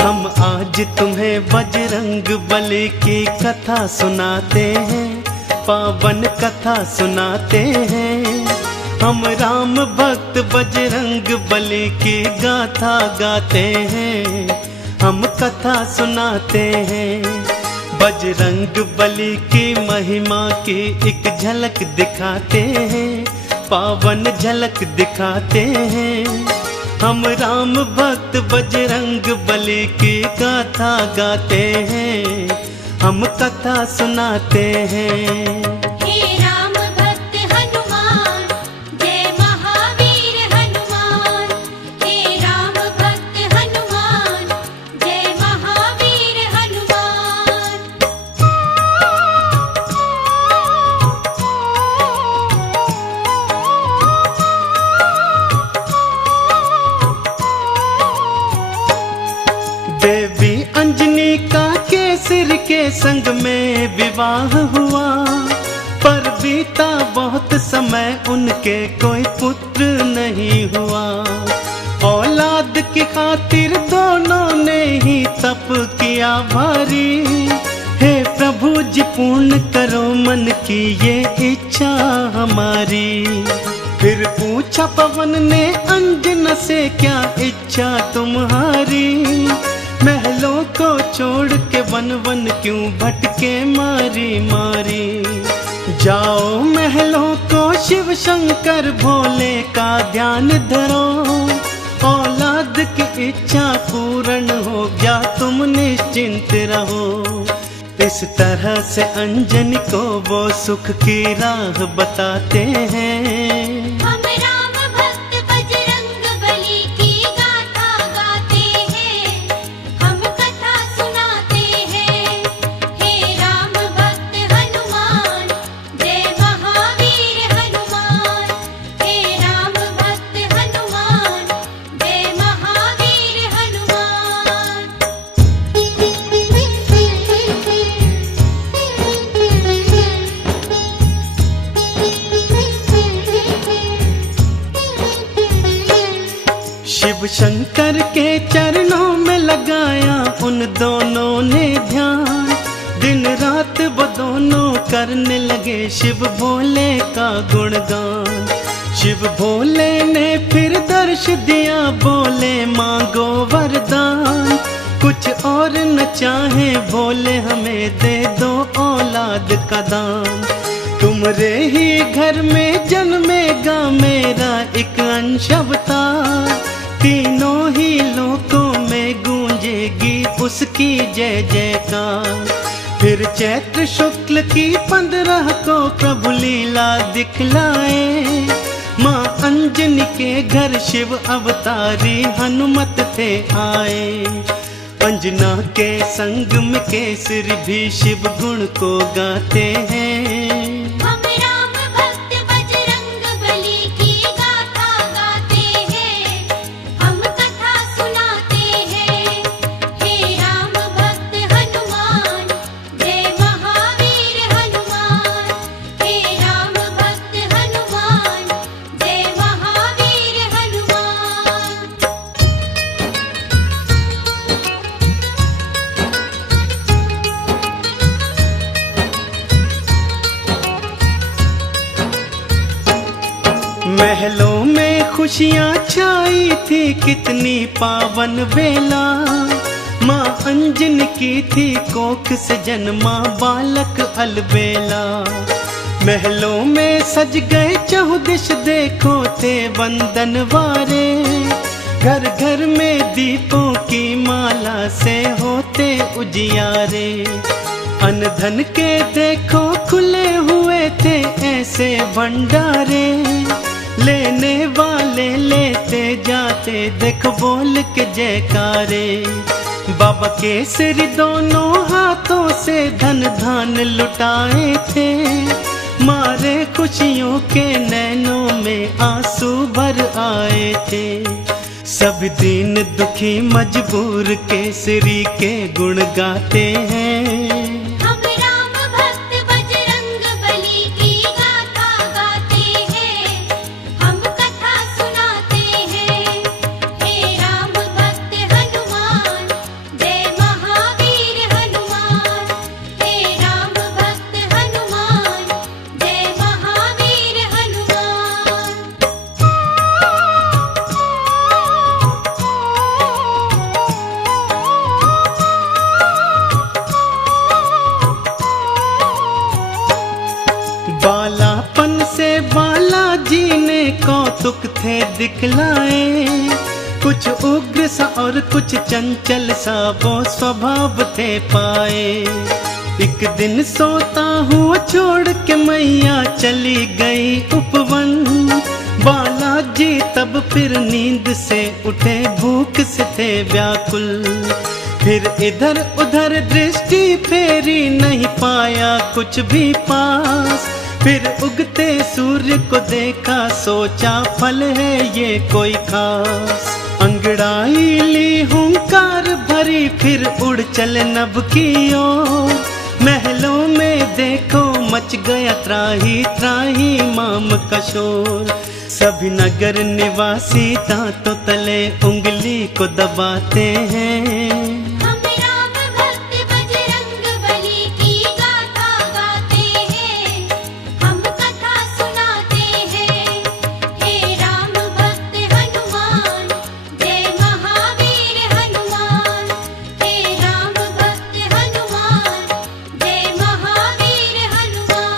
हम आज तुम्हें बजरंग बली की कथा सुनाते हैं, पावन कथा सुनाते हैं। हम राम भक्त बजरंग बली की गाथा गाते हैं, हम कथा सुनाते हैं। बजरंग बली की महिमा की एक झलक दिखाते हैं, पावन झलक दिखाते हैं। हम राम भक्त बजरंग बली की गाथा गाते हैं, हम कथा सुनाते हैं। हे राम भक्त हनुमान, जय महावीर हनुमान। हे राम भक्त हनुमान, जय महावीर हनुमान। देवी अंजनी का केसर के संग में विवाह हुआ, पर बीता बहुत समय उनके कोई पुत्र नहीं हुआ। औलाद की खातिर दोनों ने ही तप किया भारी। हे प्रभु जी पूर्ण करो मन की ये इच्छा हमारी। फिर पूछा पवन ने अंजना से, क्या इच्छा तुम्हारी? महलों को छोड़ के वन वन क्यों भटके मारी मारी। जाओ महलों को शिव शंकर भोले का ध्यान धरो। औलाद की इच्छा पूर्ण हो गया, तुम निश्चिंत रहो। इस तरह से अंजनी को वो सुख की राह बताते हैं। हम राम भक्त बजरंग बली की गाथा गाते हैं, हम कथा सुनाते हैं। हे राम भक्त हनुमान, जय महावीर हनुमान। हे राम भक्त हनुमान, जय महावीर हनुमान। शिव शंकर के चरणों में लगाया उन दोनों ने ध्यान। दिन रात वो दोनों करने लगे शिव भोले का गुणगान। शिव भोले ने फिर दर्श दिया, बोले मांगो वरदान। कुछ और न चाहे भोले, हमें दे दो औलाद का दान। तुम्हारे ही घर में जन्मेगा मेरा एक अंश अवतार। तीनों ही लोकों में गूंजेगी उसकी जय जयकार। फिर चैत्र शुक्ल की 15 को प्रभु लीला दिखलाए। माँ अंजनी के घर शिव अवतारी हनुमत थे आए। अंजना के संग में केसरी भी शिव गुण को गाते हैं। हम राम भक्त बजरंग बली की गाथा गाते हैं, हम कथा सुनाते हैं। हे राम भक्त हनुमान, जय महावीर हनुमान। हे राम भक्त हनुमान, जय महावीर हनुमान। महलों में खुशियाँ छाई थी, कितनी पावन बेला। माँ अंजनी की थी कोख से जन्मा बालक अलबेला। महलों में सज गए चहुदिश, देखो थे बंदन वारे। घर घर में दीपों की माला से होते उजियारे। अन्न धन के देखो खुले हुए थे ऐसे भंडारे। लेने वाले लेते जाते देखो बोल के जयकारे। बाबा केसरी दोनों हाथों से धन धान लुटाए थे। मारे खुशियों के नैनों में आंसू भर आए थे। सब दीन दुखी मजबूर केसरी के गुण गाते हैं। हम राम भक्त बजरंग बली की गाथा गाते हैं, हम कथा सुनाते हैं। हे राम भक्त हनुमान, दिखलाए। कुछ उग्र सा और कुछ चंचल सा वो स्वभाव थे पाए। एक दिन सोता हुआ छोड़ के मैया चली गई उपवन। बालाजी तब फिर नींद से उठे, भूख से थे व्याकुल। फिर इधर उधर दृष्टि फेरी, नहीं पाया कुछ भी पास। फिर उगते सूर्य को देखा, सोचा फल है ये कोई खास। अंगड़ाई ली हुंकार भरी, फिर उड़ चले नभ की ओर। महलों में देखो मच गया त्राही त्राही माम का शोर। सभी नगर निवासी दांतों तले उंगली को दबाते हैं। हम राम भक्त बजरंग बली की गाथा गाते हैं, हम कथा सुनाते हैं। हे राम भक्त हनुमान, जय महावीर हनुमान। हे राम भक्त हनुमान, जय महावीर हनुमान।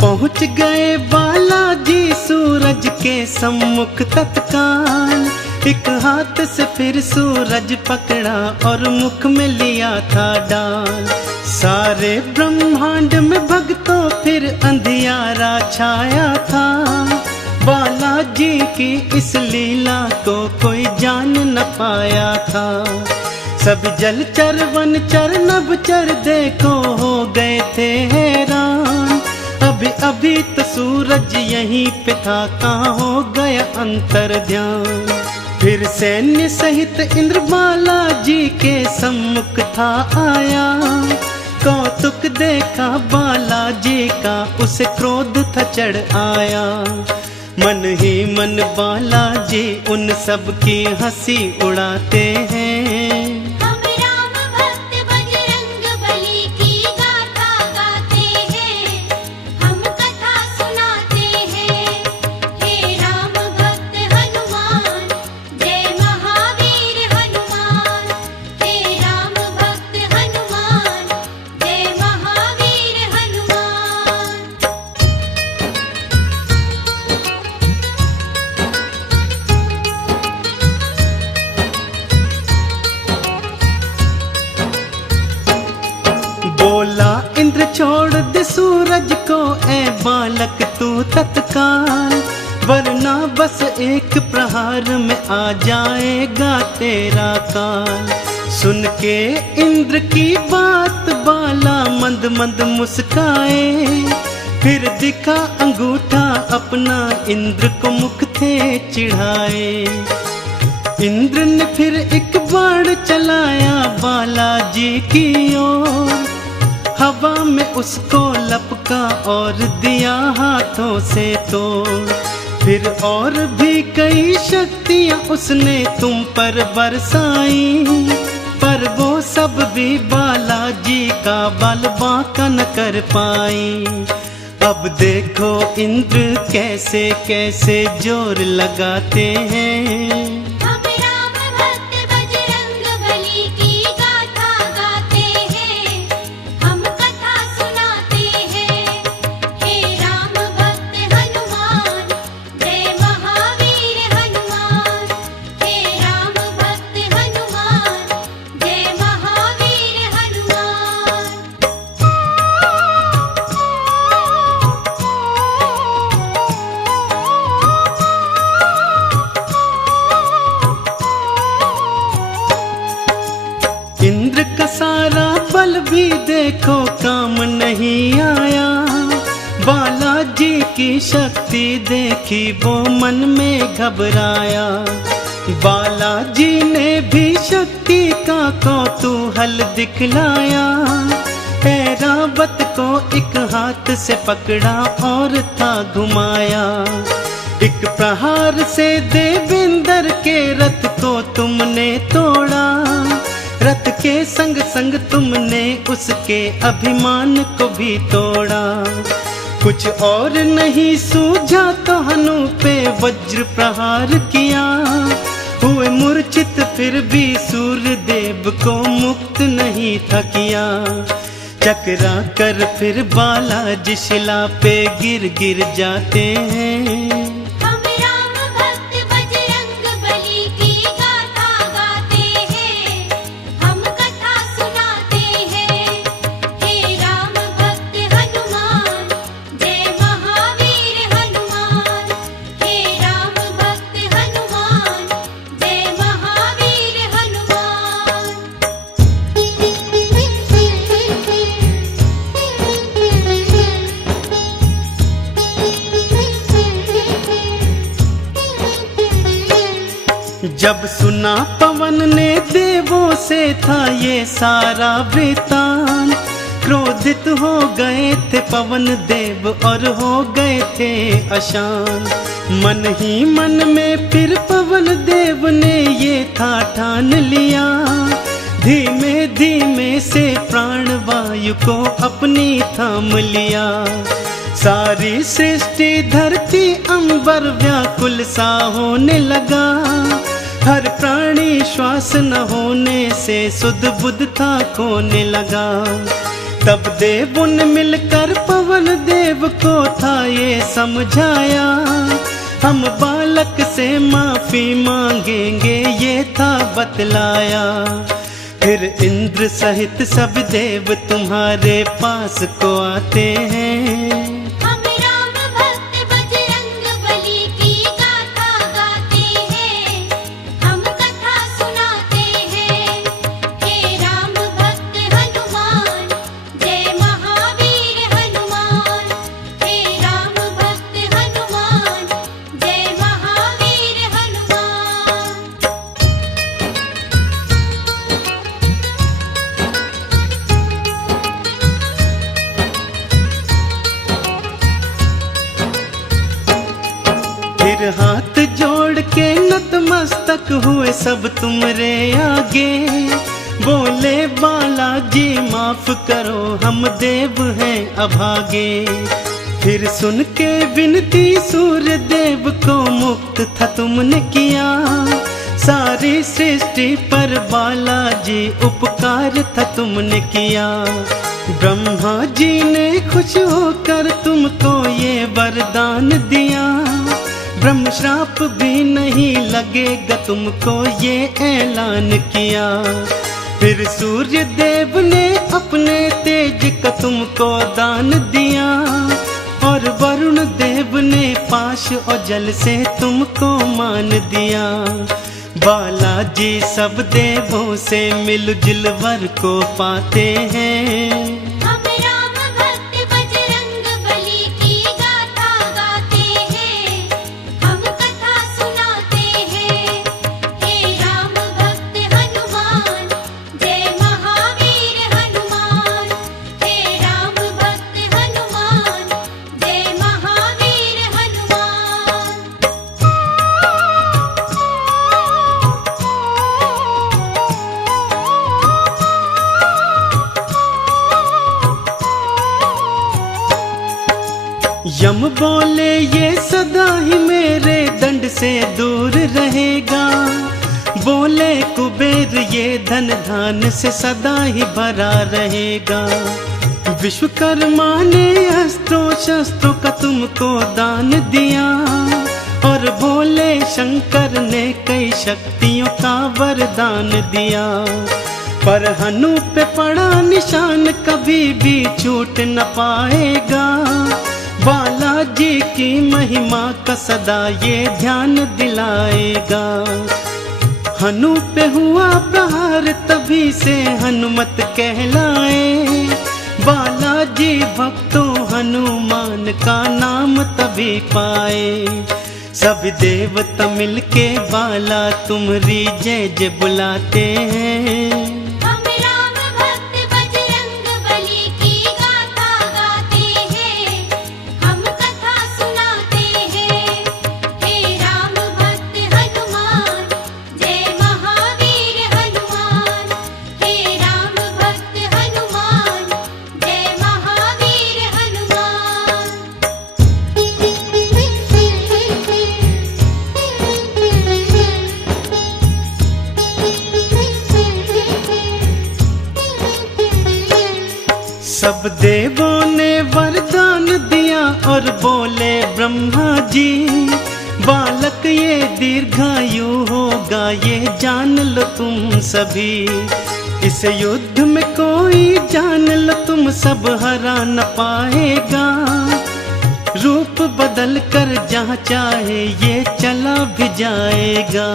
पहुँच गए बालाजी सूरज के सम्मुख तत्काल। एक हाथ से फिर सूरज पकड़ा और मुख में लिया था डाल। सारे ब्रह्मांड में भक्तों फिर अंधियारा छाया था। बालाजी की इस लीला को कोई जान न पाया था। सब जलचर वनचर नभचर देखो हो गए थे हैरान। अभी अभी तो सूरज यहीं पे था, कहाँ हो गया अंतर ध्यान। फिर सैन्य सहित इंद्र बालाजी के सम्मुख था आया। कौतुक देखा बालाजी का, उसे क्रोध था चढ़ आया। मन ही मन बालाजी उन सब की हंसी उड़ाते हैं। हम राम भक्त बजरंग बली की गाथा गाते हैं, हम कथा सुनाते हैं। हे राम भक्त हनुमान, जय महावीर हनुमान। हे राम भक्त हनुमान, जय महावीर हनुमान। बोला इंद्र छोड़ दे सूरज को, ए बालक तू तत्काल। वरना बस एक प्रहार में आ जाएगा तेरा काल। सुन के इंद्र की बात बाला मंद मंद मुस्काए। फिर दिखा अंगूठा अपना, इंद्र को मुख थे चिढ़ाए। इंद्र ने फिर एक बाण चलाया बालाजी की ओर। हवा में उसको लपका और दिया हाथों से तोड़। फिर और भी कई शक्तियां उसने तुम पर बरसाई। पर वो सब भी बालाजी का बल बांका न कर पाई। अब देखो इंद्र कैसे कैसे जोर लगाते हैं। हम राम भक्त बजरंग बली की गाथा गाते हैं, हम कथा सुनाते हैं। हे राम भक्त हनुमान, जय महावीर हनुमान। हे राम भक्त हनुमान, जय महावीर हनुमान। इंद्र का सारा बल भी देखो काम नहीं आया। बालाजी की शक्ति देखी वो मन में घबराया। बालाजी ने भी शक्ति का कौतूहल दिखलाया। ऐरावत को एक हाथ से पकड़ा और था घुमाया। एक प्रहार से देवेंद्र के रथ को तुमने तोड़ा। रथ के संग संग तुमने उसके अभिमान को भी तोड़ा। कुछ और नहीं सूझा तो हनु पे वज्र प्रहार किया। हुए मूर्छित फिर भी सूर्य देव को मुक्त नहीं था किया। चकरा कर फिर बालाजी शिला पे गिर गिर जाते हैं। हम राम भक्त बजरंग बली की गाथा गाते हैं, हम कथा सुनाते हैं। हे राम भक्त हनुमान, जय महावीर हनुमान। हे राम भक्त हनुमान, जय महावीर हनुमान। जब सुना पवन ने देवों से था ये सारा वृतांत, क्रोधित हो गए थे पवन देव और हो गए थे अशांत। मन ही मन में फिर पवन देव ने ये था ठान लिया, धीमे धीमे से प्राण वायु को अपनी थाम लिया। सारी सृष्टि धरती अंबर व्याकुल सा होने लगा, हर प्राणी श्वास न होने से सुध बुध था खोने लगा। तब देवों ने मिलकर पवन देव को था ये समझाया, हम बालक से माफी मांगेंगे ये था बतलाया। फिर इंद्र सहित सब देव तुम्हारे पास को आते हैं। हम राम भक्त बजरंग बली की गाथा गाते हैं, हम कथा सुनाते हैं। हे राम भक्त हनुमान, जय महावीर हनुमान। हे राम भक्त हनुमान, जय महावीर हनुमान। फिर हाथ जोड़ के नतमस्तक हुए सब तुमरे आगे, बोले बालाजी माफ करो हम देव हैं अभागे। फिर सुन के विनती सूर्य देव को मुक्त था तुमने किया, सारी सृष्टि पर बालाजी उपकार था तुमने किया। ब्रह्मा जी ने खुश होकर तुमको ये वरदान दिया, ब्रह्म श्राप भी नहीं लगेगा तुमको ये ऐलान किया। फिर सूर्य देव ने अपने तेज का तुमको दान दिया, और वरुण देव ने पाश और जल से तुमको मान दिया। बालाजी सब देवों से मिलजुल वर को पाते हैं। हम राम भक्त बजरंग बली की गाथा गाते हैं, हम कथा सुनाते हैं। हे राम भक्त हनुमान, जय महावीर हनुमान। हे राम भक्त हनुमान, जय महावीर हनुमान। यम बोले ये सदा ही मेरे दंड से दूर रहेगा, बोले कुबेर ये धन धान से सदा ही भरा रहेगा। विश्वकर्मा ने अस्त्रों शस्त्रों का तुमको दान दिया, और भोले शंकर ने कई शक्तियों का वरदान दिया। पर हनु पे पड़ा निशान कभी भी छूट न पाएगा, बालाजी की महिमा का सदा ये ध्यान दिलाएगा। हनु पे हुआ प्रहार तभी से हनुमत कहलाए, बालाजी भक्तों हनुमान का नाम तभी पाए। सब देवता मिलके बाला तुम्हारी जय जय बुलाते हैं। हम राम भक्त बजरंग बली की गाथा गाते हैं, हम कथा सुनाते हैं। हे राम भक्त हनुमान, जय महावीर हनुमान। हे राम भक्त हनुमान, जय महावीर हनुमान। सब देवों ने वरदान दिया और बोले ब्रह्मा जी, बालक ये दीर्घायु होगा, ये जान लो तुम सभी। इस युद्ध में कोई जान लो तुम सब हरा न पाएगा। रूप बदल कर जहाँ चाहे ये चला भी जाएगा।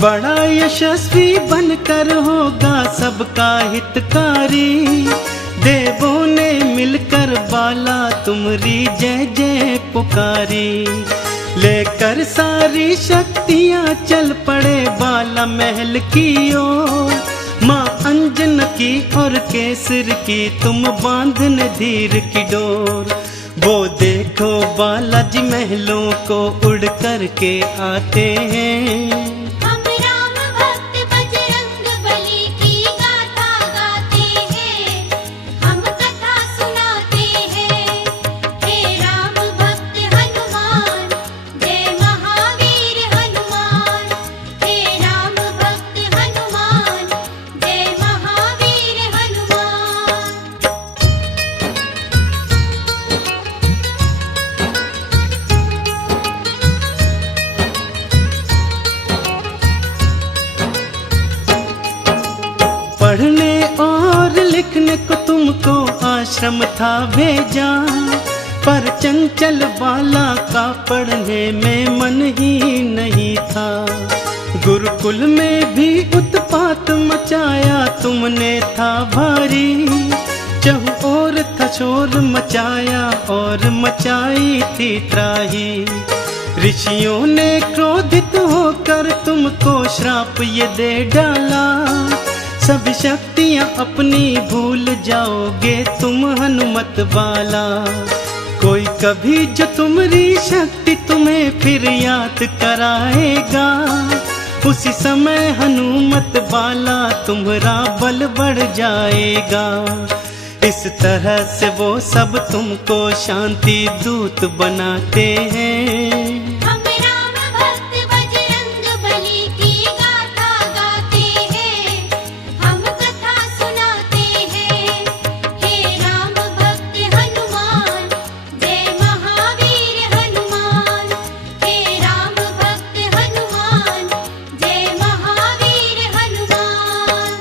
बड़ा यशस्वी बनकर होगा सबका हितकारी। देवों ने मिलकर बाला तुमरी जय जय पुकारी। लेकर सारी शक्तियाँ चल पड़े बाला महल की ओर। माँ अंजन की और केसर की तुम बांधने धीर की डोर। वो देखो बालाजी महलों को उड़ कर के आते हैं। हम राम भक्त बजरंग बली की गाथा गाते हैं, हम कथा सुनाते हैं। हे राम भक्त हनुमान, जय महावीर हनुमान। हे राम भक्त हनुमान, जय महावीर हनुमान। पढ़ने और लिखने को तुमको आश्रम था भेजा, पर चंचल बाला का पढ़ने में मन ही नहीं था। गुरुकुल में भी उत्पात मचाया तुमने था भारी। चहु और था शोर मचाया और मचाई थी त्राही। ऋषियों ने क्रोधित होकर तुमको श्राप ये दे डाला। सभी शक्तियाँ अपनी भूल जाओगे तुम हनुमत बाला। कोई कभी जो तुम्हारी शक्ति तुम्हें फिर याद कराएगा, उसी समय हनुमत बाला तुम्हारा बल बढ़ जाएगा। इस तरह से वो सब तुमको शांति दूत बनाते हैं। हम राम भक्त बजरंग बली की गाथा गाते हैं, हम कथा सुनाते हैं। हे राम भक्त हनुमान, जय महावीर हनुमान। हे राम भक्त हनुमान, जय महावीर हनुमान।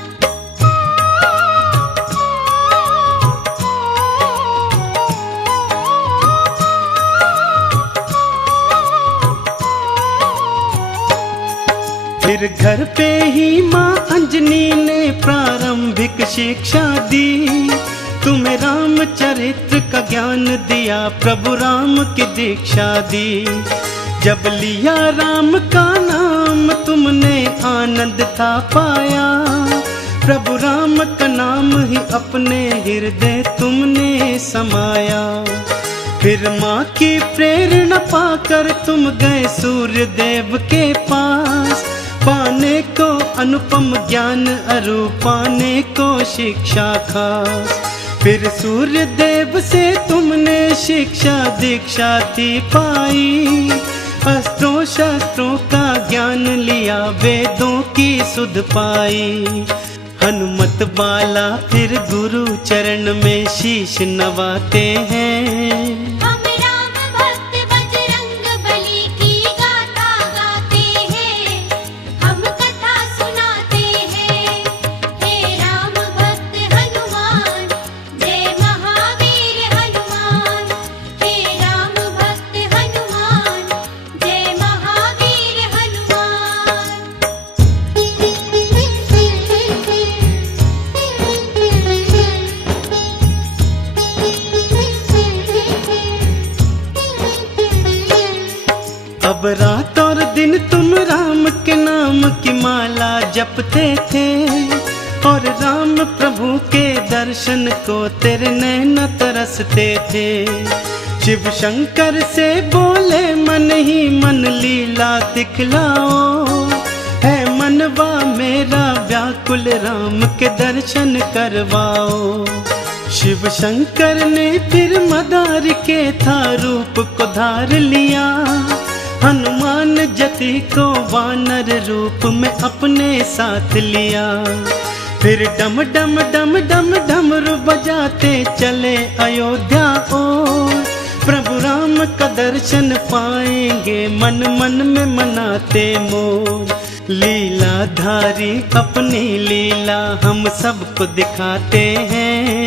फिर घर पे ही माँ अंजनी ने प्रारंभिक शिक्षा दी। तुम्हें रामचरित्र का ज्ञान दिया, प्रभु राम की दीक्षा दी। जब लिया राम का नाम तुमने आनंद था पाया। प्रभु राम का नाम ही अपने हृदय तुमने समाया। फिर माँ की प्रेरणा पाकर तुम गए सूर्य देव के पास। पाने को अनुपम ज्ञान अरु पाने को शिक्षा खास। फिर सूर्य देव से तुमने शिक्षा दीक्षा थी पाई। अस्त्रों शस्त्रों का ज्ञान लिया, वेदों की सुध पाई। हनुमत बाला फिर गुरु चरण में शीश नवाते हैं। हम राम भक्त बजरंग बली की गाथा गाते हैं, हम कथा सुनाते हैं। हे राम भक्त हनुमान, जय महावीर हनुमान। हे राम भक्त हनुमान, जय महावीर हनुमान। अब रात और दिन तुम राम के नाम की माला जपते थे। और राम प्रभु के दर्शन को तेरे नैन तरसते थे। शिव शंकर से बोले मन ही मन लीला दिखलाओ। है मनवा मेरा व्याकुल राम के दर्शन करवाओ। शिव शंकर ने फिर मदार के था रूप को धार लिया। हनुमान जति को वानर रूप में अपने साथ लिया। फिर डम डम डम डम डमरू बजाते चले अयोध्या ओर। प्रभु राम का दर्शन पाएंगे मन मन में मनाते मोर। लीलाधारी अपनी लीला हम सबको दिखाते हैं।